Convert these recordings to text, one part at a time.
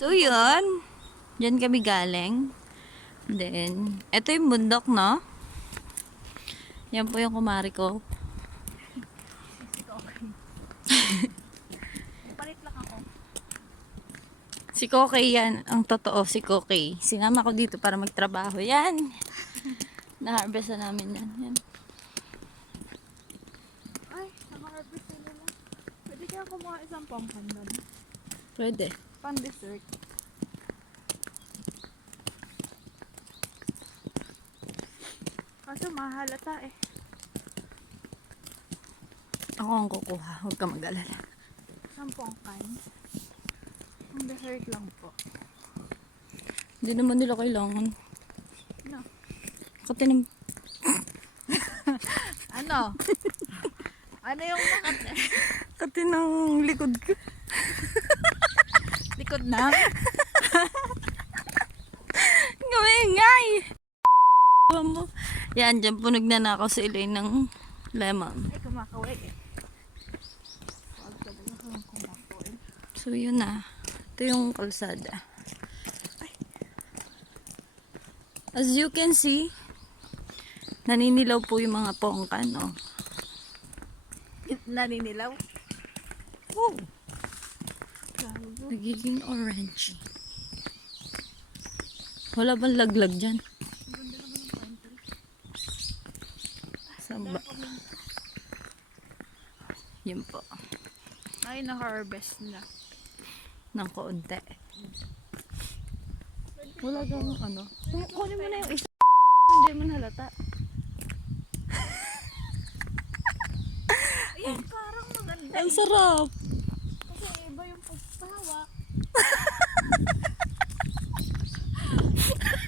So, yun. Diyan kami galing. Then, eto yung bundok, no? Yan po yung kumari ko. Palit lang ako. Si Kokey yan. Ang totoo, si Kokey. Sinama ko dito para magtrabaho. Yan. Na-harvest na namin yan. Yan. Ay, naka-harvest nila lang. Pwede kaya kumuha isang pumpkin doon. Pwede. Pan-dessert. Kaso mahalata eh. Ako ang kukuha. Huwag ka mag-alala. Isang pumpkin. Ang dessert lang po. Hindi naman nila kailangan. No. Kasi ng... Ano? Ano yung makate? Kasi ng likod ko. Likod na? Ngawingay! Mo. Yan, dyan punog na ako sa ilay ng lemon. Ay, kumakaway eh. Huwag talaga kang kumakaway. So, yun na. Ito yung kalsada. As you can see, naninilaw po yung mga pongkan, oh. Naninilaw? Oh. Nagiging orange. Wala bang laglag dyan? Saan ba? Yun po. Ay, na-harvest na. Ng kaunti. Wala kang ano. Kunin mo na yung isa. Hindi mo halata. Ayan, parang maganda. Ang sarap. Kasi iba yung pagpahawak.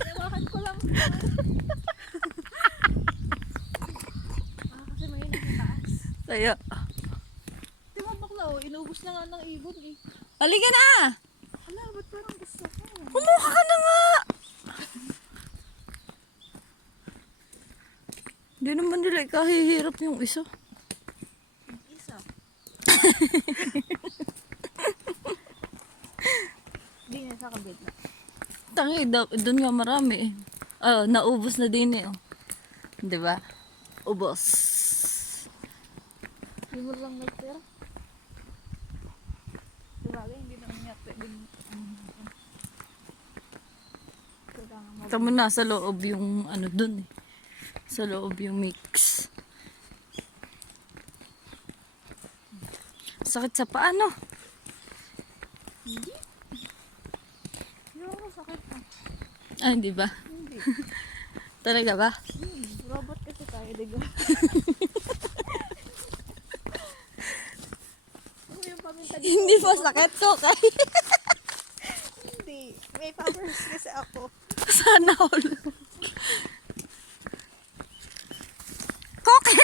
Nawakan ko lang. Kasi may nakataas. Kaya. Di ba bakla oh, inubos na nga ng ibon eh. Halika na! Hala, ba't parang gusto ko? Kumuha ka na nga! Hindi naman nila ikahihirap yung isa. Isa. Di na sa kabit na. Tangi, doon nga marami eh. Oh, naubos na din eh. Oh. Di ba? Ubos. Hindi mo lang nagtira. Sabagay, hindi naman nga pwedeng kailangan Tama na sa loob yung ano dun eh. Sa loob yung mix. Sakit sa paano? Hindi. Hindi ako sakit na. Ah, hindi ba? Hindi. Talaga ba? Robot kasi tayo, diba? Ano yung paminta dito? Hindi pa sakit ko kay. Hindi. May powers kasi ako. Sana all. Koke!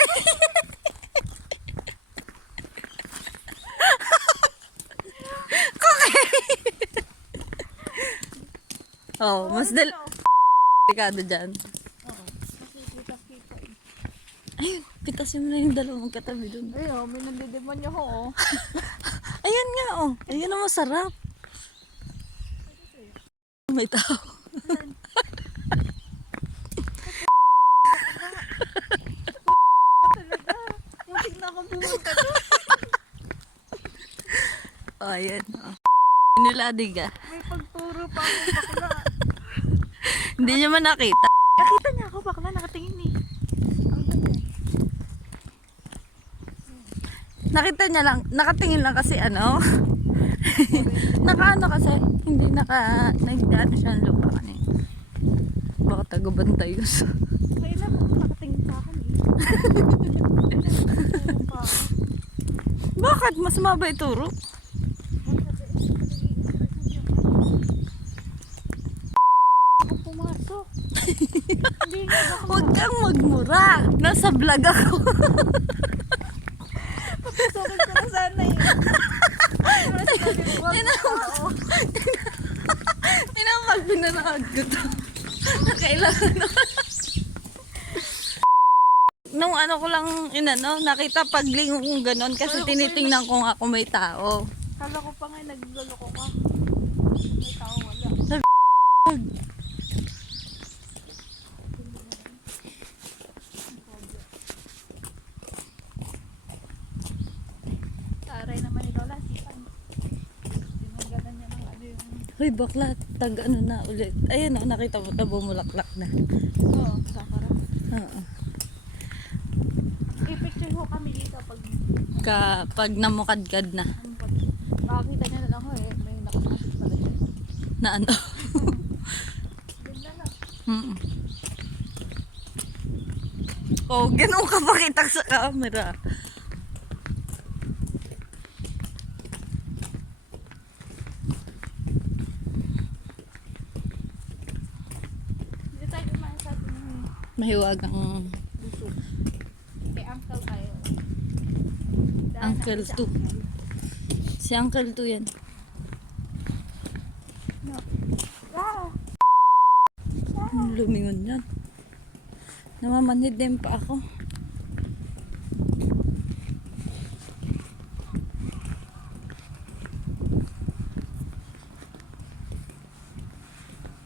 Koke! Oh, mas delikado dyan. Oo. Kasi kita-kita eh. Ayun, pitasin mo na yung dalawang katabi dun. Ay, oh, may nandidemonyo ko, oh. Ayun nga, oh. Ayun ang masarap. May tao. Talaga. Muntik na akong pumunta doon. Oh, ayan, oh. Niladig ah. May pagturo pa akong bakla. Hindi niya man nakita. Nakita niya ako bakla, nakatingin eh. Ang ganda eh. Nakita niya lang, nakatingin lang kasi ano. Nakaano kasi, hindi nagdaan siya ang lupa kanina. Baka taga-bantay yun. Kailan ako nakatingin sa akin eh. Nakatingin pa ako. Bakit? Mas mabay turo? Ako pumasok. Hindi nga baka Huwag kang magmura. Nasa vlog ako. mapasukin ko na sana yun. Tinamag pinanood ko to. Nakailangan naman. Nung ano ko lang inano, nakita paglingon kong ganon kasi tinitingnan ko nga kung may tao. Kala ko pa nga nagluloko ka. May tao Hoy, bakla, tag ano na ulit. Ayan o, nakita mo, bumulaklak na. Oo, sakura. Oo. I-picture ko kami dito Kapag namukadkad na. makakita niya na lang ho eh. May nakasakit pala dyan. Na ano. Ganda na. Mm. Oh, ganun ka pakita sa camera. Dito tayo kumain sa atin ng Mahiwagang busog. Kay uncle tayo. Dahil Uncle namin sa to. uncle. Si Uncle to yan. No. Wow! Lumingon yan. Namamanhid din pa ako.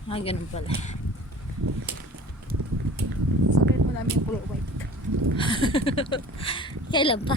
Ah, ganun pala. Sabihin mo namin yung kulay white. Kailan pa?